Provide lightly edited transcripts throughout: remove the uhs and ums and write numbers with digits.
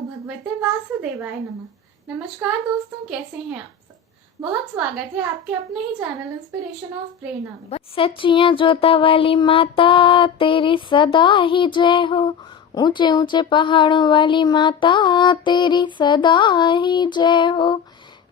भगवते वासुदेवाय नमः। नमस्कार दोस्तों, कैसे हैं आप सब। बहुत स्वागत है आपके अपने ही चैनल इंस्पिरेशन ऑफ प्रेरणा में। सच्चियां जोता वाली माता तेरी सदा ही जय हो। ऊंचे ऊंचे पहाड़ों वाली माता तेरी सदा ही जय हो।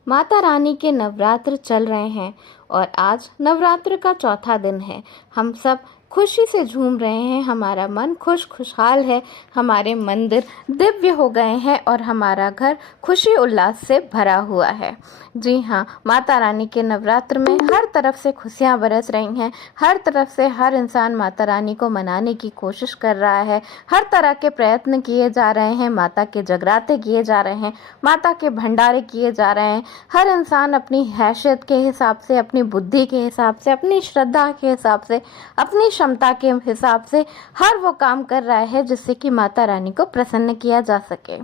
माता रानी के नवरात्र चल रहे हैं और आज नवरात्र का चौथा दिन है। हम सब खुशी से झूम रहे हैं, हमारा मन खुशहाल है, हमारे मंदिर दिव्य हो गए हैं और हमारा घर खुशी उल्लास से भरा हुआ है। जी हाँ, माता रानी के नवरात्र में हर तरफ से खुशियाँ बरस रही हैं। हर तरफ से हर इंसान माता रानी को मनाने की कोशिश कर रहा है। हर तरह के प्रयत्न किए जा रहे हैं, माता के जगराते किए जा रहे हैं, माता के भंडारे किए जा रहे हैं। हर इंसान अपनी हैसियत के हिसाब से, अपनी बुद्धि के हिसाब से, अपनी श्रद्धा के हिसाब से, अपनी क्षमता के हिसाब से हर वो काम कर रहा है जिससे कि माता रानी को प्रसन्न किया जा सके।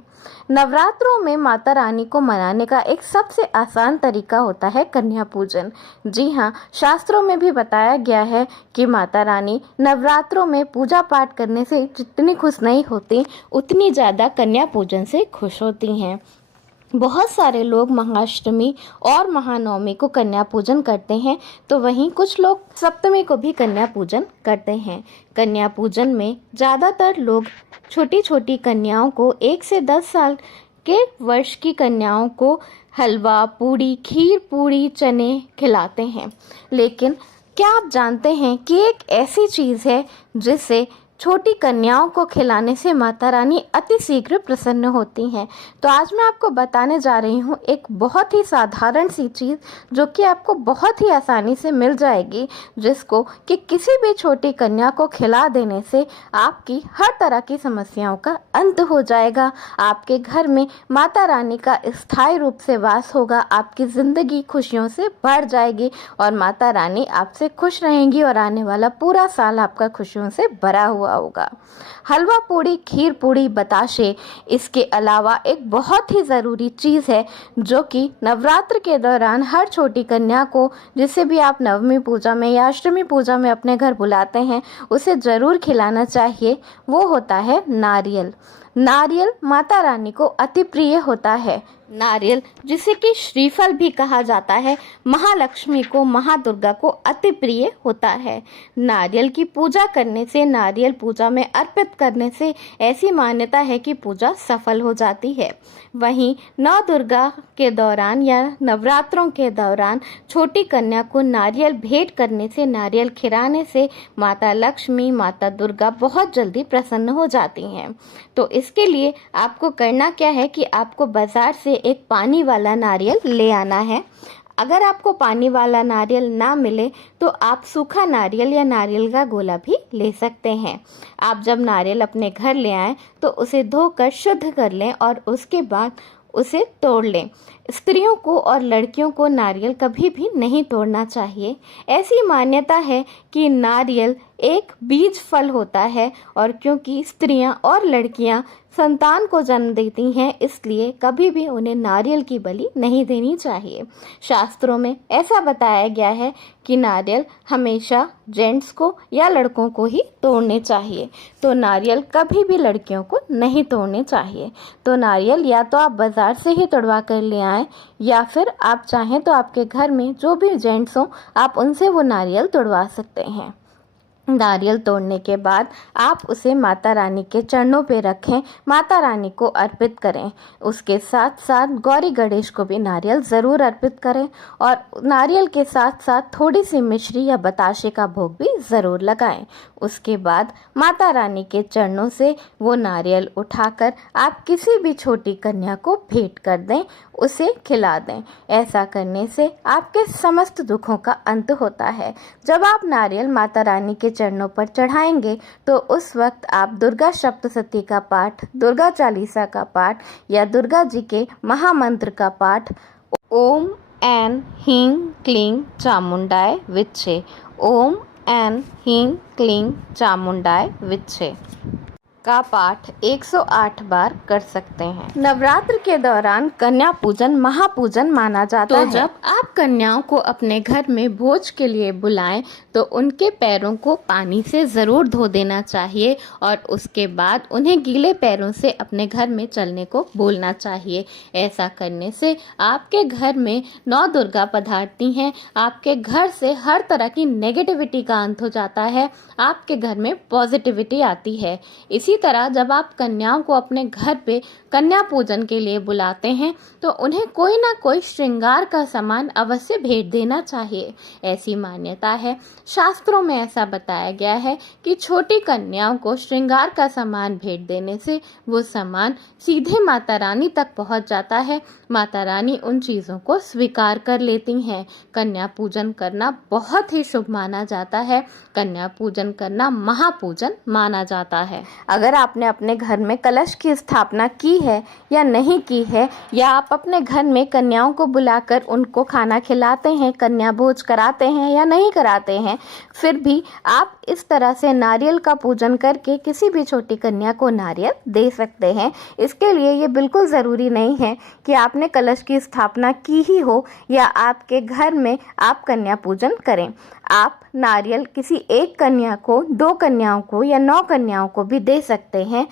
नवरात्रों में माता रानी को मनाने का एक सबसे आसान तरीका होता है कन्या पूजन। जी हाँ, शास्त्रों में भी बताया गया है कि माता रानी नवरात्रों में पूजा पाठ करने से जितनी खुश नहीं होती, उतनी ज़्यादा कन्या पूजन से खुश होती हैं। बहुत सारे लोग महाअष्टमी और महानवमी को कन्या पूजन करते हैं, तो वहीं कुछ लोग सप्तमी को भी कन्या पूजन करते हैं। कन्या पूजन में ज़्यादातर लोग छोटी छोटी कन्याओं को 1 से 10 साल के वर्ष की कन्याओं को हलवा, पूड़ी, खीर, पूड़ी, चने खिलाते हैं। लेकिन क्या आप जानते हैं कि एक ऐसी चीज़ है जिससे छोटी कन्याओं को खिलाने से माता रानी अति शीघ्र प्रसन्न होती हैं। तो आज मैं आपको बताने जा रही हूँ एक बहुत ही साधारण सी चीज़ जो कि आपको बहुत ही आसानी से मिल जाएगी, जिसको कि किसी भी छोटी कन्या को खिला देने से आपकी हर तरह की समस्याओं का अंत हो जाएगा। आपके घर में माता रानी का स्थायी रूप से वास होगा, आपकी ज़िंदगी खुशियों से भर जाएगी और माता रानी आपसे खुश रहेंगी और आने वाला पूरा साल आपका खुशियों से भरा हुआ होगा। हलवा पूड़ी, खीर पूड़ी, बताशे, इसके अलावा एक बहुत ही ज़रूरी चीज़ है जो कि नवरात्र के दौरान हर छोटी कन्या को, जिसे भी आप नवमी पूजा में या अष्टमी पूजा में अपने घर बुलाते हैं, उसे ज़रूर खिलाना चाहिए। वो होता है नारियल। नारियल माता रानी को अति प्रिय होता है। नारियल, जिसे कि श्रीफल भी कहा जाता है, महालक्ष्मी को, महादुर्गा को अति प्रिय होता है। नारियल की पूजा करने से, नारियल पूजा में अर्पित करने से ऐसी मान्यता है कि पूजा सफल हो जाती है। वहीं नौ दुर्गा के दौरान या नवरात्रों के दौरान छोटी कन्या को नारियल भेंट करने से, नारियल खिलाने से माता लक्ष्मी, माता दुर्गा बहुत जल्दी प्रसन्न हो जाती हैं। तो इसके लिए आपको करना क्या है कि आपको बाजार से एक पानी वाला नारियल ले आना है। अगर आपको पानी वाला नारियल ना मिले तो आप सूखा नारियल या नारियल का गोला भी ले सकते हैं। आप जब नारियल अपने घर ले आएं तो उसे धोकर शुद्ध कर लें और उसके बाद उसे तोड़ लें। स्त्रियों को और लड़कियों को नारियल कभी भी नहीं तोड़ना चाहिए। ऐसी मान्यता है कि नारियल एक बीज फल होता है और क्योंकि स्त्रियां और लड़कियां संतान को जन्म देती हैं, इसलिए कभी भी उन्हें नारियल की बलि नहीं देनी चाहिए। शास्त्रों में ऐसा बताया गया है कि नारियल हमेशा जेंट्स को या लड़कों को ही तोड़ने चाहिए, तो नारियल कभी भी लड़कियों को नहीं तोड़ने चाहिए। तो नारियल या तो आप बाज़ार से ही तोड़वा कर ले आएँ या फिर आप चाहें तो आपके घर में जो भी जेंट्स हों, आप उनसे वो नारियल तोड़वा सकते हैं। नारियल तोड़ने के बाद आप उसे माता रानी के चरणों पे रखें, माता रानी को अर्पित करें। उसके साथ साथ गौरी गणेश को भी नारियल ज़रूर अर्पित करें और नारियल के साथ साथ थोड़ी सी मिश्री या बताशे का भोग भी ज़रूर लगाएं। उसके बाद माता रानी के चरणों से वो नारियल उठाकर आप किसी भी छोटी कन्या को भेंट कर दें, उसे खिला दें। ऐसा करने से आपके समस्त दुखों का अंत होता है। जब आप नारियल माता रानी के चरणों पर चढ़ाएंगे तो उस वक्त आप दुर्गा सप्तशती का पाठ, दुर्गा चालीसा का पाठ या दुर्गा जी के महामंत्र का पाठ, ओम ऐं ह्रीं क्लीं चामुंडाय विच्चे, ओम ऐं ह्रीं क्लीं चामुंडाय विच्चे, का पाठ 108 बार कर सकते हैं। नवरात्र के दौरान कन्या पूजन महापूजन माना जाता है। जब आप कन्याओं को अपने घर में भोज के लिए बुलाएं तो उनके पैरों को पानी से ज़रूर धो देना चाहिए और उसके बाद उन्हें गीले पैरों से अपने घर में चलने को बोलना चाहिए। ऐसा करने से आपके घर में नौ दुर्गा पधारती हैं, आपके घर से हर तरह की नेगेटिविटी का अंत हो जाता है, आपके घर में पॉजिटिविटी आती है। इसी तरह जब आप कन्याओं को अपने घर पे कन्या पूजन के लिए बुलाते हैं तो उन्हें कोई ना कोई श्रृंगार का सामान अवश्य भेंट देना चाहिए। ऐसी मान्यता है, शास्त्रों में ऐसा बताया गया है कि छोटी कन्याओं को श्रृंगार का सामान भेंट देने से वो सामान सीधे माता रानी तक पहुंच जाता है। माता रानी उन चीज़ों को स्वीकार कर लेती हैं। कन्या पूजन करना बहुत ही शुभ माना जाता है। कन्या पूजन करना महापूजन माना जाता है। अगर आपने अपने घर में कलश की स्थापना की है या नहीं की है, या आप अपने घर में कन्याओं को बुलाकर उनको खाना खिलाते हैं, कन्या भोज कराते हैं या नहीं कराते हैं, फिर भी आप इस तरह से नारियल का पूजन करके किसी भी छोटी कन्या को नारियल दे सकते हैं। इसके लिए ये बिल्कुल ज़रूरी नहीं है कि आपने कलश की स्थापना की ही हो या आपके घर में आप कन्या पूजन करें। आप नारियल किसी एक कन्या को, दो कन्याओं को या 9 कन्याओं को भी दे सकते हैं,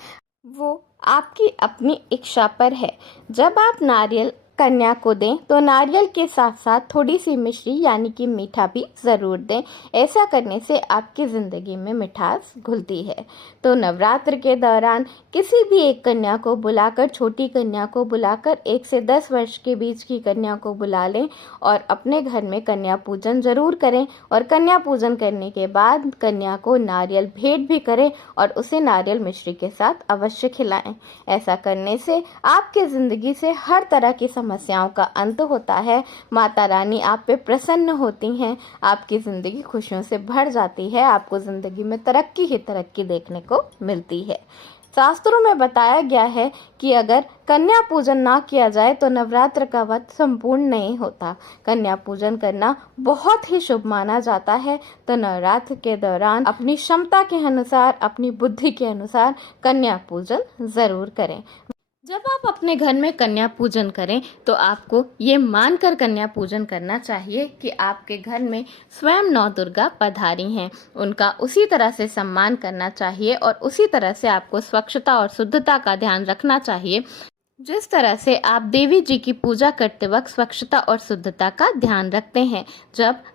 वो आपकी अपनी इच्छा पर है। जब आप नारियल कन्या को दें तो नारियल के साथ साथ थोड़ी सी मिश्री यानी कि मीठा भी ज़रूर दें। ऐसा करने से आपकी ज़िंदगी में मिठास घुलती है। तो नवरात्र के दौरान किसी भी एक कन्या को बुलाकर, छोटी कन्या को बुलाकर 1 से 10 वर्ष के बीच की कन्या को बुला लें और अपने घर में कन्या पूजन ज़रूर करें। और कन्या पूजन करने के बाद कन्या को नारियल भेंट भी करें और उसे नारियल मिश्री के साथ अवश्य खिलाएं। ऐसा करने से आपके ज़िंदगी से हर तरह की समस्याओं का अंत होता है। माता रानी आप पे प्रसन्न होती हैं, आपकी ज़िंदगी खुशियों से भर जाती है, आपको ज़िंदगी में तरक्की ही तरक्की देखने को मिलती है। शास्त्रों में बताया गया है कि अगर कन्या पूजन ना किया जाए तो नवरात्र का व्रत संपूर्ण नहीं होता। कन्या पूजन करना बहुत ही शुभ माना जाता है। तो नवरात्र के दौरान अपनी क्षमता के अनुसार, अपनी बुद्धि के अनुसार कन्या पूजन ज़रूर करें। जब आप अपने घर में कन्या पूजन करें तो आपको ये मानकर कन्या पूजन करना चाहिए कि आपके घर में स्वयं नौ दुर्गा पधारी हैं। उनका उसी तरह से सम्मान करना चाहिए और उसी तरह से आपको स्वच्छता और शुद्धता का ध्यान रखना चाहिए जिस तरह से आप देवी जी की पूजा करते वक्त स्वच्छता और शुद्धता का ध्यान रखते हैं।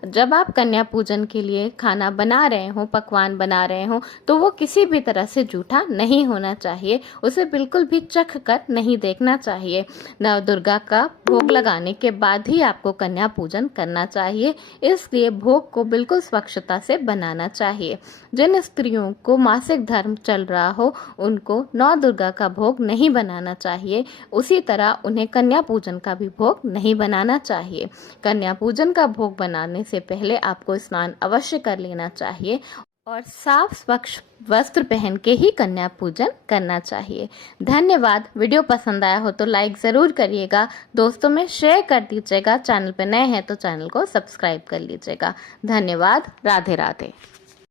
जब आप कन्या पूजन के लिए खाना बना रहे हो, पकवान बना रहे हो, तो वो किसी भी तरह से जूठा नहीं होना चाहिए। उसे बिल्कुल भी चख कर नहीं देखना चाहिए। नव दुर्गा का भोग लगाने के बाद ही आपको कन्या पूजन करना चाहिए। इसलिए भोग को बिल्कुल स्वच्छता से बनाना चाहिए। जिन स्त्रियों को मासिक धर्म चल रहा हो उनको नौ दुर्गा का भोग नहीं बनाना चाहिए। उसी तरह उन्हें कन्या पूजन का भी भोग नहीं बनाना चाहिए। कन्या पूजन का भोग बनाने से पहले आपको स्नान अवश्य कर लेना चाहिए और साफ स्वच्छ वस्त्र पहन के ही कन्या पूजन करना चाहिए। धन्यवाद। वीडियो पसंद आया हो तो लाइक ज़रूर करिएगा, दोस्तों में शेयर कर दीजिएगा। चैनल पर नए हैं तो चैनल को सब्सक्राइब कर लीजिएगा। धन्यवाद। राधे राधे।